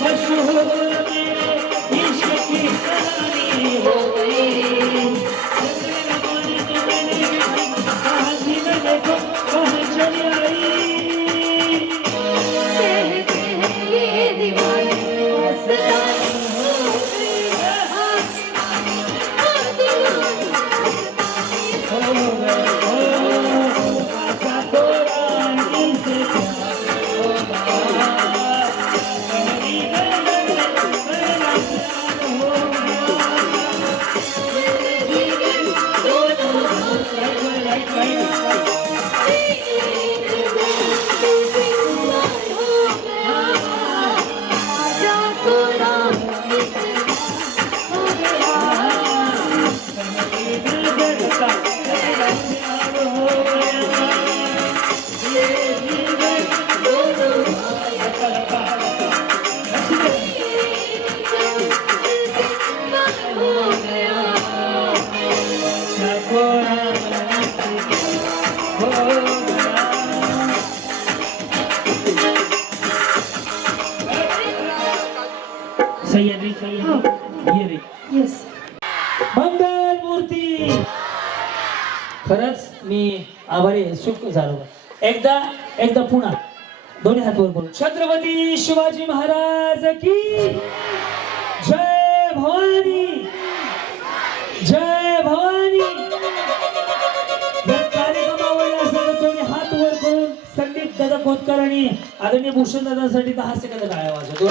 মশহুর हो. येस मंगल मूर्ती. खरंच मी आभारी सुख झालो. एकदा एकदा पुन्हा. दोन्ही हात वर करून. छत्रपती शिवाजी महाराज की जय भवानी. दादा खोतकर आणि आदरणीय भूषण दादासाठी दहा सेकंद काय वाजव.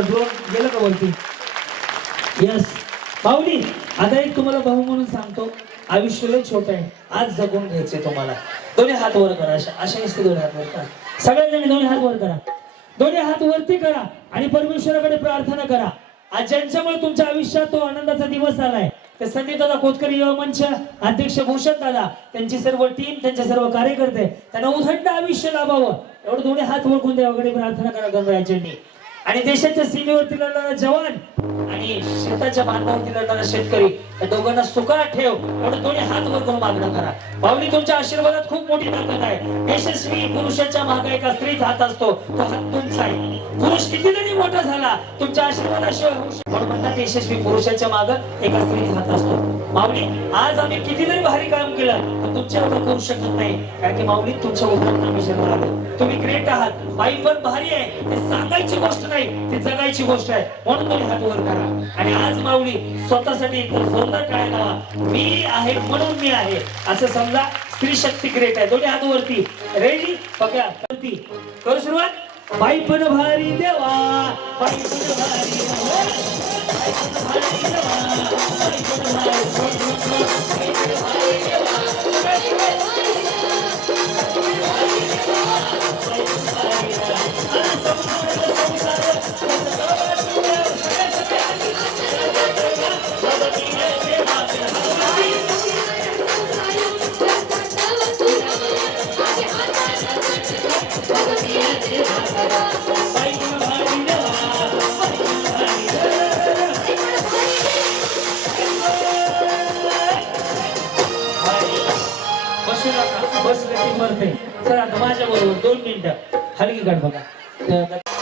दोन गेलं का वरती? यस पाहुली आता एक तुम्हाला भाऊ म्हणून सांगतो. आयुष्य लय छोट आहे. आज जगून घ्यायचे तुम्हाला. दोन्ही हात वर करा. अशा अशा नुसते दोन्ही हात वर करा. सगळ्याजणी दोन्ही हात वर करा. दोन्ही हात वरती करा आणि परमेश्वराकडे प्रार्थना करा. आज ज्यांच्यामुळे तुमच्या आयुष्यात तो आनंदाचा दिवस आलाय तर संजय दादा कोतकरी युवा मंच अध्यक्ष भूषण दादा त्यांची सर्व टीम त्यांचे सर्व कार्यकर्ते त्यांना उदंड आयुष्य लाभावं. एवढं दोन्ही हात वरकून द्यावं प्रार्थना करा गणराजांनी आणि देशाच्या सीमेवरती लढणारा जवान आणि शेताच्या बांधावरती लढणारा शेतकरी या दोघांना सुखात ठेव. म्हणून दोन्ही हात वर करून मागणं करा. पावली तुमच्या आशीर्वादात खूप मोठी ताकद आहे. यशस्वी पुरुषाच्या मागे एका स्त्रीच हात असतो. तो हात तुमचा आहे. पुरुष किती जरी मोठा झाला तुमच्या आशीर्वादाशिवाय होऊ म्हणून म्हणतात यशस्वी पुरुषाच्या मागे एका स्त्रीच हात असतो. माऊली आज आम्ही कितीतरी भारी काम केलं. तुमच्या एवढं करू शकत नाही कारण की माऊली तुमच्या उदाहरण आम्ही जन्माला तुम्ही ग्रेट आहात. बाई पण भारी आहे. ते सांगायची गोष्ट नाही ते जगायची गोष्ट आहे. म्हणून तुम्ही हात वर करा. आणि आज माऊली स्वतःसाठी एक जोरदार काय लावा. मी आहे म्हणून मी आहे. असं समजा स्त्री शक्ती ग्रेट आहे. दोन्ही हात वरती. रेडी बघा. वरती. करू सुरुवात. बाई पण भारी देवा. बाई पण भारी देवा. बसले की मरते. चला आता माझ्याबरोबर दोन मिनिटं. हलकी काढ बघा.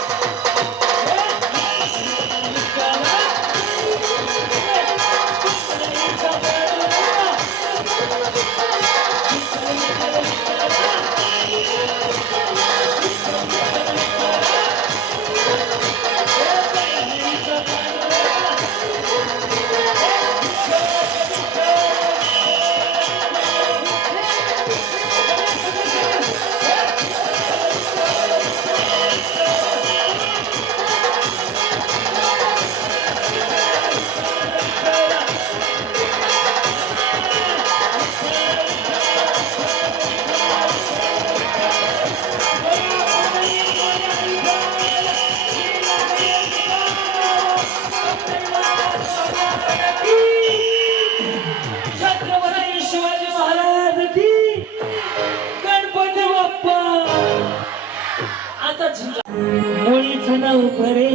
ukrevin.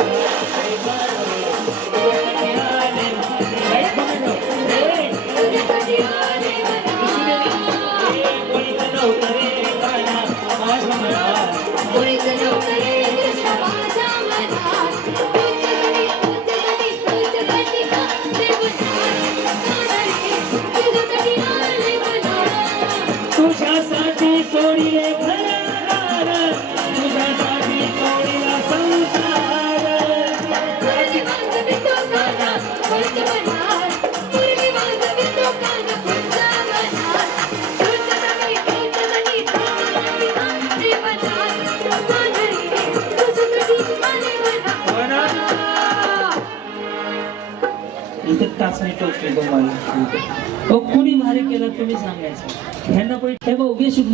अहो कुणी भारी केलं तुम्ही सांगायचं. ह्यांना पण हे बघ उगे शिक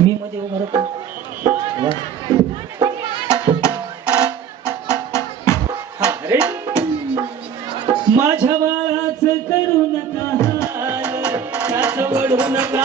मी मध्ये उभं माझ्या बाळाच करू नका त्याच वडू नका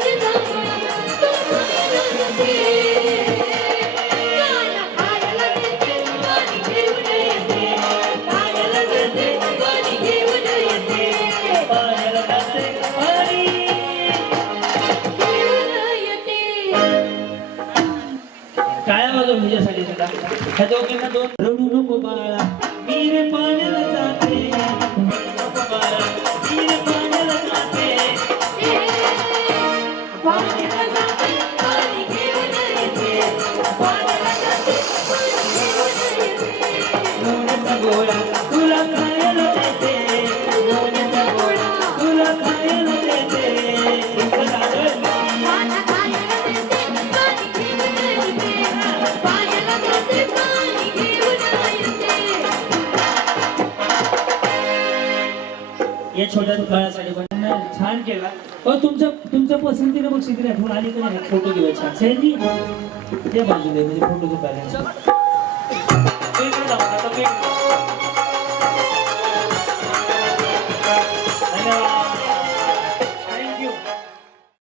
É do outro, é do. छोट्या काळासाठी पण. छान केला. पण तुमच्या तुमच्या पसंतीने मग शिकले आठवण आली तर फोटो घेऊया छान. सैनी ते बाजूला म्हणजे फोटोचं बॅलन्स